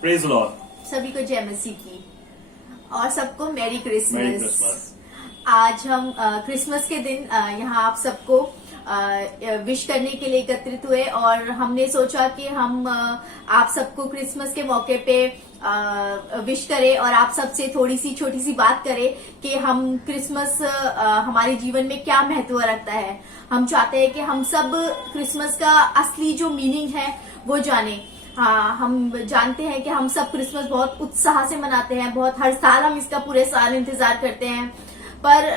Praise Lord. सभी को जय मसीह की और सबको मैरी क्रिसमस। क्रिसमस। आज हम क्रिसमस के दिन यहाँ आप सबको विश करने के लिए एकत्रित हुए और हमने सोचा कि हम आप सबको क्रिसमस के मौके पे विश करें और आप सबसे थोड़ी सी छोटी सी बात करें कि हम क्रिसमस हमारे जीवन में क्या महत्व रखता है। हम चाहते हैं कि हम सब क्रिसमस का असली जो मीनिंग है वो जाने। हाँ, हम जानते हैं कि हम सब क्रिसमस बहुत उत्साह से मनाते हैं, बहुत हर साल हम इसका पूरे साल इंतजार करते हैं, पर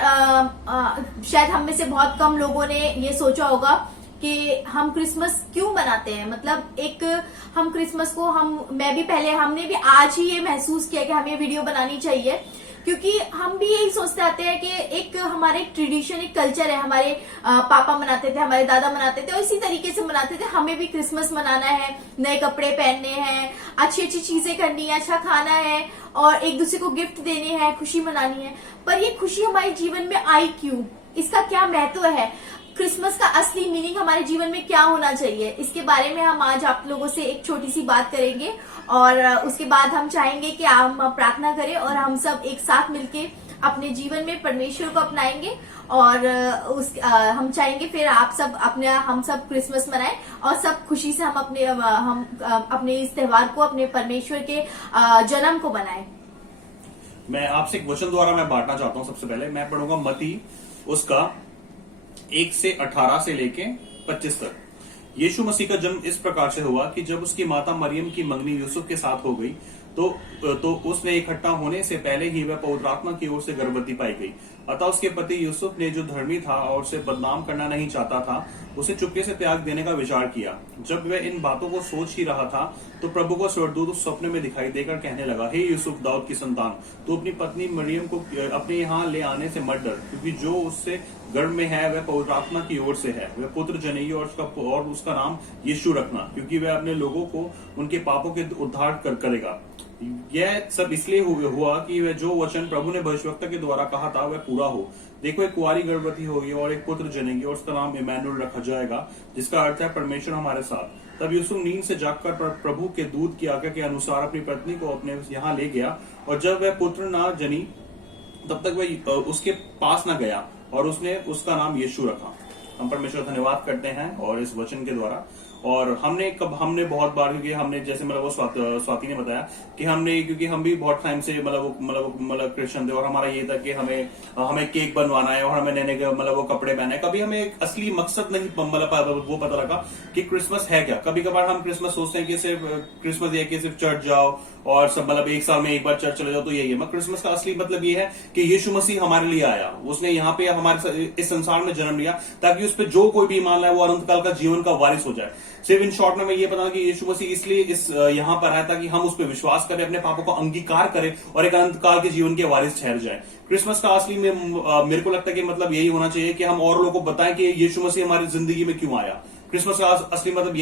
शायद हम में से बहुत कम लोगों ने ये सोचा होगा कि हम क्रिसमस क्यों मनाते हैं। मतलब एक हम क्रिसमस को मैं भी पहले हमने भी आज ही ये महसूस किया कि हमें वीडियो बनानी चाहिए, क्योंकि हम भी यही सोचते आते हैं कि एक हमारे एक ट्रेडिशन, एक कल्चर है। हमारे पापा मनाते थे, हमारे दादा मनाते थे और इसी तरीके से मनाते थे। हमें भी क्रिसमस मनाना है, नए कपड़े पहनने हैं, अच्छी अच्छी चीजें करनी है, अच्छा खाना है और एक दूसरे को गिफ्ट देने हैं, खुशी मनानी है। पर ये खुशी हमारे जीवन में आई क्यों? इसका क्या महत्व है? क्रिसमस का असली मीनिंग हमारे जीवन में क्या होना चाहिए? इसके बारे में हम आज आप लोगों से एक छोटी सी बात करेंगे और उसके बाद हम चाहेंगे कि हम प्रार्थना करें और हम सब एक साथ मिलके अपने जीवन में परमेश्वर को अपनाएंगे और हम चाहेंगे फिर आप सब हम सब क्रिसमस मनाएं और सब खुशी से हम अपने इस त्योहार को, अपने परमेश्वर के जन्म को मनाएं। मैं आपसे एक वचन द्वारा मैं बांटना चाहता हूं। सबसे पहले मैं पढ़ूंगा मत्ती उसका 1 से 18 से लेके 25 तक। यीशु मसीह का जन्म इस प्रकार से हुआ कि जब उसकी माता मरियम की मंगनी यूसुफ के साथ हो गई तो उसने इकट्ठा होने से पहले ही वह पवित्र आत्मा की ओर से गर्भवती पाई गई। अतः उसके पति यूसुफ ने, जो धर्मी था और उसे बदनाम करना नहीं चाहता था, उसे चुपके से त्याग देने का विचार किया। जब वह इन बातों को सोच ही रहा था तो प्रभु को स्वर्गदूत उस सपने में दिखाई देकर कहने लगा, हे यूसुफ, दाऊद की संतान, तू अपनी पत्नी मरियम को अपने यहाँ ले आने से मत डर, क्योंकि जो उससे गर्भ में है वह पवित्र आत्मा की ओर से है। वह पुत्र जनेगी और उसका नाम यीशु रखना, क्योंकि वह अपने लोगों को उनके पापों के उद्धार करेगा। यह सब इसलिए हुआ कि वह जो वचन प्रभु ने भविष्यवक्ता के द्वारा कहा था वह पूरा हो। देखो, एक कुंवारी गर्भवती होगी और एक पुत्र जनेगी और उसका नाम इमैनुएल रखा जाएगा, जिसका अर्थ है परमेश्वर हमारे साथ। तब यूसुफ नींद से जागकर प्रभु के दूत की आज्ञा के अनुसार अपनी पत्नी को अपने यहाँ ले गया, और जब वह पुत्र न जनी तब तक वह उसके पास न गया और उसने उसका नाम यीशु रखा। हम परमेश्वर धन्यवाद करते हैं और इस वचन के द्वारा। और हमने बहुत बार, क्योंकि हमने जैसे मतलब वो स्वाति ने बताया कि क्योंकि हम भी बहुत टाइम से मतलब क्रिश्चियन थे और हमारा ये था कि हमें केक बनवाना है और हमें नए मतलब वो कपड़े पहने। कभी हमें एक असली मकसद नहीं मतलब वो पता लगा कि क्रिसमस है क्या। कभी कभार हम क्रिसमस सोचते हैं कि सिर्फ क्रिसमस ये कि सिर्फ चर्च जाओ और सब मतलब एक साल में एक बार चर्च चले जाओ, तो यही है। क्रिसमस का असली मतलब ये है कि यीशु मसीह हमारे लिए आया, उसने यहाँ पे हमारे इस संसार में जन्म लिया ताकि उस पर जो कोई भी ईमान लाए वो अनंत काल का जीवन का वारिस हो जाए। सिर्फ इन शॉर्ट में मैं ये बताऊं कि यीशु मसीह इसलिए यहाँ पर आया ताकि हम उस पर विश्वास करें, अपने पापों को अंगीकार करें और एक अनंत काल के जीवन के वारिस ठहर जाए। क्रिसमस का असली में मेरे को लगता है कि मतलब यही होना चाहिए कि हम और लोगों को बताएं कि यीशु मसीह हमारी जिंदगी में क्यों आया। क्रिसमस का असली मतलब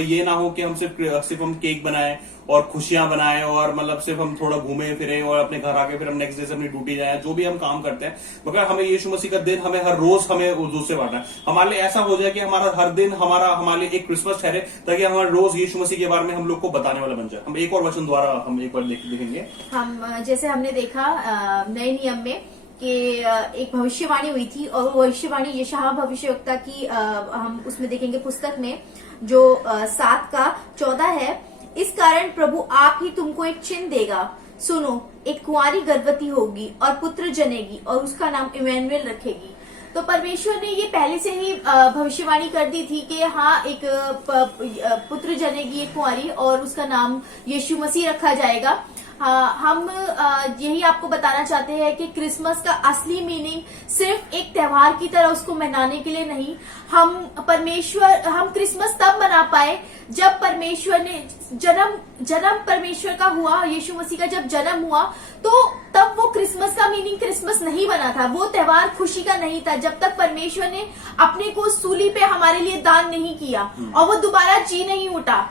ये ना हो कि हम सिर्फ हम केक बनाएं और खुशियां बनाएं और मतलब सिर्फ हम थोड़ा घूमे फिरे और अपने घर आके फिर हम नेक्स्ट डे से अपनी ड्यूटी जाए, जो भी हम काम करते हैं। मगर हमें यीशु मसीह का दिन हमें हर रोज हमें दूसरे बांटना है। हमारे लिए ऐसा हो जाए कि हमारा हर दिन हमारे लिए एक क्रिसमस ठहरे, ताकि हमारे रोज यीशु मसीह के बारे में हम लोग को बताने वाला बन जाए। हम एक और वचन द्वारा हम एक बार देखेंगे। हम जैसे हमने देखा नए नियम में कि एक भविष्यवाणी हुई थी और वो भविष्यवाणी यशायाह भविष्यवक्ता की हम उसमें देखेंगे पुस्तक में जो 7:14 है। इस कारण प्रभु आप ही तुमको एक चिन्ह देगा, सुनो, एक कुंवारी गर्भवती होगी और पुत्र जनेगी और उसका नाम इमैनुएल रखेगी। तो परमेश्वर ने ये पहले से ही भविष्यवाणी कर दी थी कि हाँ, एक पुत्र जनेगी एक कुंवारी और उसका नाम यीशु मसीह रखा जाएगा। हम यही आपको बताना चाहते हैं कि क्रिसमस का असली मीनिंग सिर्फ एक त्योहार की तरह उसको मनाने के लिए नहीं। हम क्रिसमस तब मना पाए जब परमेश्वर ने जन्म परमेश्वर का हुआ, यीशु मसीह का जब जन्म हुआ, तो तब वो क्रिसमस का मीनिंग क्रिसमस नहीं बना था, वो त्योहार खुशी का नहीं था, जब तक परमेश्वर ने अपने को सूली पे हमारे लिए दान नहीं किया और वो दोबारा जी नहीं उठा,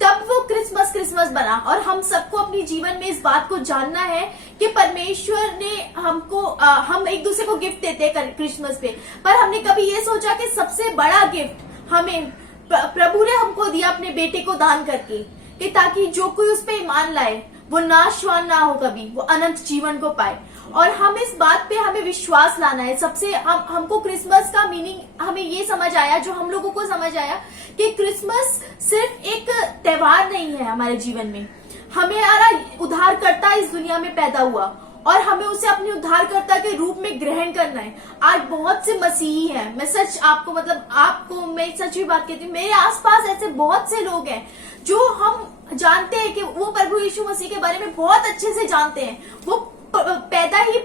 तब वो क्रिसमस बना। और हम सबको अपने जीवन में इस बात को जानना है कि परमेश्वर ने हम एक दूसरे को गिफ्ट देते हैं क्रिसमस पे, पर हमने कभी ये सोचा कि सबसे बड़ा गिफ्ट हमें प्रभु ने हमको दिया अपने बेटे को दान करके, कि ताकि जो कोई उस पर ईमान लाए वो नाशवान ना हो कभी, वो अनंत जीवन को पाए। और हम इस बात पे हमें विश्वास लाना है। सबसे हमको क्रिसमस का मीनिंग हमें ये समझ आया, जो हम लोगों को समझ आया कि क्रिसमस सिर्फ एक त्योहार नहीं है हमारे जीवन में। हमारा उद्धारकर्ता इस दुनिया में पैदा हुआ और हमें उसे अपने उद्धारकर्ता के रूप में ग्रहण करना है। आज बहुत से मसीही हैं, मैं सच आपको मैं सच ही बात कहती हूँ, मेरे आसपास ऐसे बहुत से लोग हैं जो हम जानते हैं कि वो प्रभु यीशु मसीह के बारे में बहुत अच्छे से जानते हैं। वो पैदा ही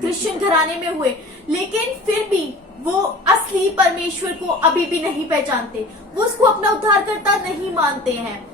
क्रिश्चियन घराने में हुए, लेकिन फिर भी वो असली परमेश्वर को अभी भी नहीं पहचानते, वो उसको अपना उद्धारकर्ता नहीं मानते हैं।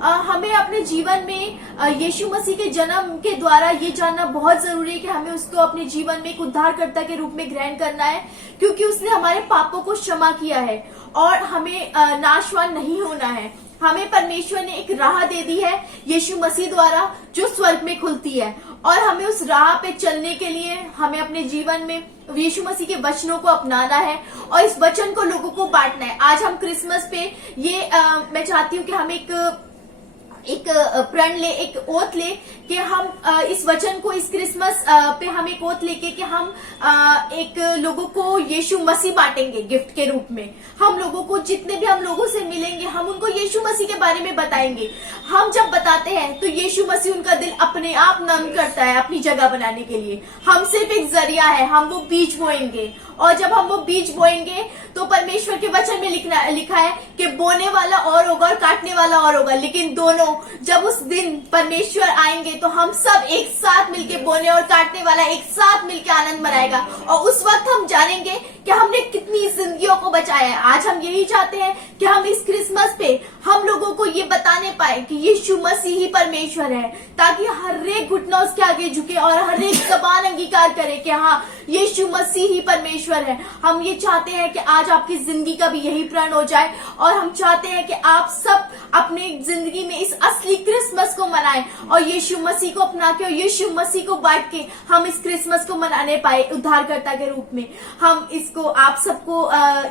हमें अपने जीवन में यीशु मसीह के जन्म के द्वारा ये जानना बहुत जरूरी है कि हमें उसको अपने जीवन में एक उद्धारकर्ता के रूप में ग्रहण करना है, क्योंकि उसने हमारे पापों को क्षमा किया है और हमें नाशवान नहीं होना है। हमें परमेश्वर ने एक राह दे दी है यीशु मसीह द्वारा, जो स्वर्ग में खुलती है, और हमें उस राह पे चलने के लिए हमें अपने जीवन में यीशु मसीह के वचनों को अपनाना है और इस वचन को लोगों को बांटना है। आज हम क्रिसमस पे ये मैं चाहती हूँ कि हम एक प्रण ले, एक ओथ ले कि हम इस वचन को इस क्रिसमस पे हम एक ओथ लेके कि हम एक लोगों को यीशु मसीह बांटेंगे गिफ्ट के रूप में। हम लोगों को, जितने भी हम लोगों से मिलेंगे, हम उनको यीशु मसीह के बारे में बताएंगे। हम जब बताते हैं तो यीशु मसीह उनका दिल अपने आप नम करता है अपनी जगह बनाने के लिए। हम सिर्फ एक जरिया है, हम वो बीज बोएंगे, और जब हम वो बीज बोएंगे तो परमेश्वर के वचन में लिखा है कि बोने वाला और होगा और काटने वाला और होगा, लेकिन दोनों जब उस दिन परमेश्वर आएंगे तो हम सब एक साथ मिलके, बोने और काटने वाला एक साथ मिलके आनंद मनाएगा, और उस वक्त हम जानेंगे कि हमने कितनी जिंदगियों को बचाया है। आज हम यही चाहते हैं कि हम इस क्रिसमस पे हम लोगों को ये बताने पाए कि यीशु मसीह ही परमेश्वर है, ताकि हर एक घुटना उसके आगे झुके और हर एक जबान अंगीकार करे कि हाँ, यीशु मसीह ही परमेश्वर है। हम ये चाहते हैं कि आज आपकी जिंदगी का भी यही प्रण हो जाए, और हम चाहते हैं कि आप सब अपने जिंदगी में इस असली क्रिसमस को मनाएं और यीशु मसीह को अपना के और यीशु मसीह को बांट के हम इस क्रिसमस को मनाने पाए उद्धारकर्ता के रूप में। हम इसको आप सबको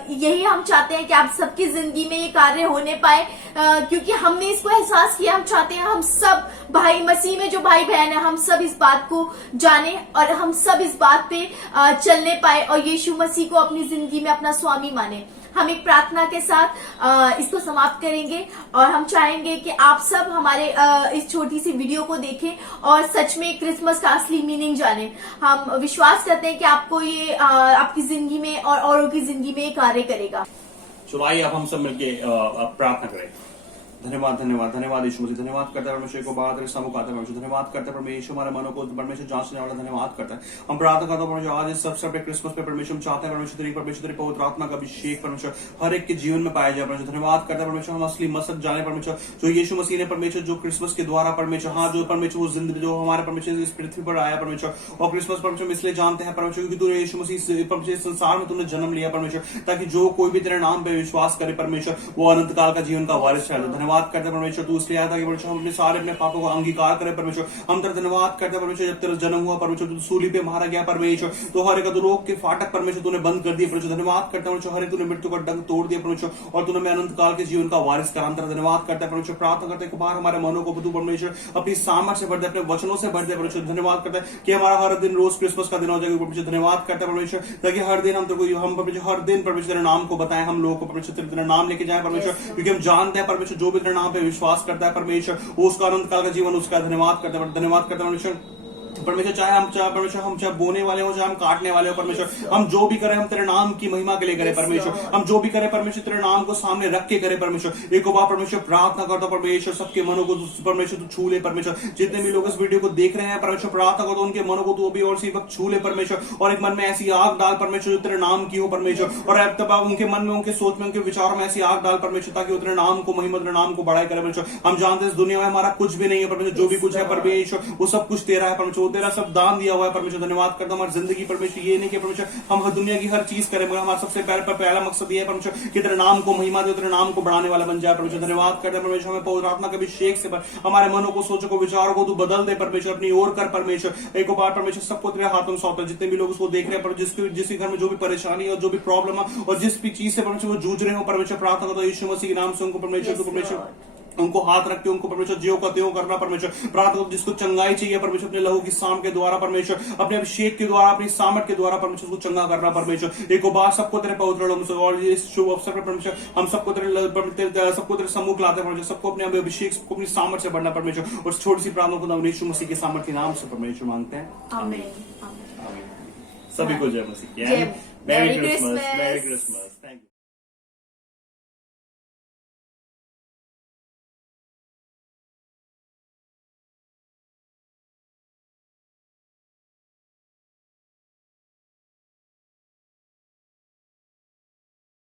यही हम चाहते हैं कि आप सबकी जिंदगी में ये कार्य होने पाए, क्योंकि हमने इसको एहसास किया। हम चाहते हैं हम सब भाई मसीह में जो भाई बहन है, हम सब इस बात को जाने और हम सब इस बात पे चलने पाए और यीशु मसीह को अपनी जिंदगी में अपना स्वामी माने। हम एक प्रार्थना के साथ इसको समाप्त करेंगे और हम चाहेंगे कि आप सब हमारे इस छोटी सी वीडियो को देखें और सच में क्रिसमस का असली मीनिंग जानें। हम विश्वास करते हैं कि आपको ये आपकी जिंदगी में और औरों की जिंदगी में ये कार्य करेगा। चलो आइए अब हम सब मिलके प्रार्थना करें। धन्यवाद धन्यवाद धन्यवाद यीशु मसीह, धन्यवाद करता है परमेश्वर को बात मुखाता है परमेश्वर, धन्यवाद करता है परमेश्वर हमारे मनों को परमेश्वर जांचने वाला, धन्यवाद करता है। हम प्रार्थना करते हैं परमेश्वर आज इस अवसर पे क्रिसमस पे परमेश्वर चाहते हैं परमेश्वर तेरी पवित्र आत्मा का अभिषेक परमेश्वर हर एक के जीवन में पाया जाए परमेश्वर। धन्यवाद करता है परमेश्वर हम असली मकसद जाने परमेश्वर, जो यीशु मसीह ने परमेश्वर जो क्रिसमस के द्वारा परमेश्वर हाँ जो परमेश्वर वो जिंदगी जो हमारे परमेश्वर इस पृथ्वी पर आया परमेश्वर, और क्रिसमस परमेश्वर इसलिए जानते हैं परमेश्वर क्योंकि तूने यीशु मसीह परमेश्वर संसार में तूने जन्म लिया परमेश्वर, ताकि जो कोई भी तेरे नाम पे विश्वास करे परमेश्वर वो अनंत काल का जीवन का वारिस ठहरे। धन्यवाद करते हैं परमेश्वर तू इसलिए आया था कि परमेश्वर हम अपने सारे अपने पापों को अंगीकार करें परमेश्वर। हम तेरा धन्यवाद करते हैं परमेश्वर जब तेरा जन्म हुआ परमेश्वर तू सूली पे मारा गया परमेश्वर, तो हर एक रोग के फाटक परमेश्वर तूने बंद कर दिया परमेश्वर। धन्यवाद करते हैं परमेश्वर हर एक तूने मृत्यु का डंक तोड़ दिया परमेश्वर और तूने मैं अनंत काल के जीवन का वारिस करा। तेरा धन्यवाद करते हैं परमेश्वर। प्रार्थना करते हैं बार हमारे मनों को तू परमेश्वर अपनी सामर्थ्य से भर दे, अपने वचनों से भर दे परमेश्वर। धन्यवाद करते हैं कि हमारा हर दिन रोज क्रिसमस का दिन हो जाएगा परमेश्वर। धन्यवाद करते हैं परमेश्वर ताकि हर दिन हम परमेश्वर हर दिन परमेश्वर तेरे नाम को बताएं, हम लोगों को परमेश्वर तेरा नाम लेके जाए परमेश्वर, क्योंकि हम जानते हैं परमेश्वर जो भी तेरे नाम पे विश्वास करता है परमेश्वर उसका अनंत काल का जीवन उसका। धन्यवाद करते हैं परमेश्वर परमेश्वर, चाहे हम चाहे बोने वाले हो चाहे हम काटने वाले हो परमेश्वर, हम जो भी करें हम तेरे नाम की महिमा के लिए करें परमेश्वर। हम जो भी करें परमेश्वर तेरे नाम को सामने रख के करें परमेश्वर। एक बार परमेश्वर प्रार्थना करता परमेश्वर सबके मनों को परमेश्वर तू छू ले परमेश्वर। जितने भी लोग इस वीडियो को देख रहे हैं परमेश्वर प्रार्थना करता उनके मनों को तू अभी और सी वक्त छू ले परमेश्वर, और एक मन में ऐसी आग डाल परमेश्वर जो तेरे नाम की हो परमेश्वर, और अब तब उनके मन में उनके सोच में उनके विचारों में ऐसी आग डाल परमेश्वर ताकि वो तेरे नाम को महिमा तेरे नाम को बढ़ाई करे परमेश्वर। हम जानते हैं इस दुनिया में हमारा कुछ भी नहीं है परमेश्वर, जो भी कुछ है परमेश्वर वो सब कुछ तेरा है परमेश्वर, वो तेरा सब दान दिया हुआ है परमेश्वर। धन्यवाद करता हूं हमारी जिंदगी परमेश्वर ये नहीं कि परमेश्वर हम हर दुनिया की हर चीज करें, मगर हमारा सबसे पहला मकसद ये है परमेश्वर कि तेरे नाम को महिमा दे, तेरे नाम को बढ़ाने वाला बन जाए परमेश्वर। धन्यवाद करते हैं परमेश्वर हमें पवित्र आत्मा के अभिषेक से हमारे मनों को सोचों को विचारों को तू बदल दे परमेश्वर, अपनी ओर कर परमेश्वर। एक बार परमेश्वर सबको तेरे हाथों में सौंपता, जितने भी लोग उसको देख रहे हैं जिसके घर में जो भी परेशानी है और जो भी प्रॉब्लम है और जिस भी चीज से परमेश्वर वो जूझ रहे हो परमेश्वर, प्रार्थना करता हूं यीशु मसीह के नाम से उनको परमेश्वर उनको हाथ रख के उनको परमेश्वर ज्यों का त्यों करना परमेश्वर। प्रार्थना करो जिसको चंगाई चाहिए परमेश्वर, अपने लहू की साम के द्वारा परमेश्वर, अपने अभिषेक के द्वारा, अपनी सामर्थ के द्वारा परमेश्वर को चंगा करना परमेश्वर। एक बार सबको तेरे पवित्र नाम से और इस शुभ अवसर पर परमेश्वर हम सबको सबको तेरे सम्मुख लाते परमेश्वर, सबको अपने अभिषेक, सबको अपनी सामर्थ से बढ़ना परमेश्वर। और छोटी सी प्रार्थना को यीशु मसीह के सामर्थ के नाम से परमेश्वर मांगते हैं, आमीन। सभी को जय मसीह की। जय- Mary Merry Christmas, Christmas। Merry Christmas. Thank you.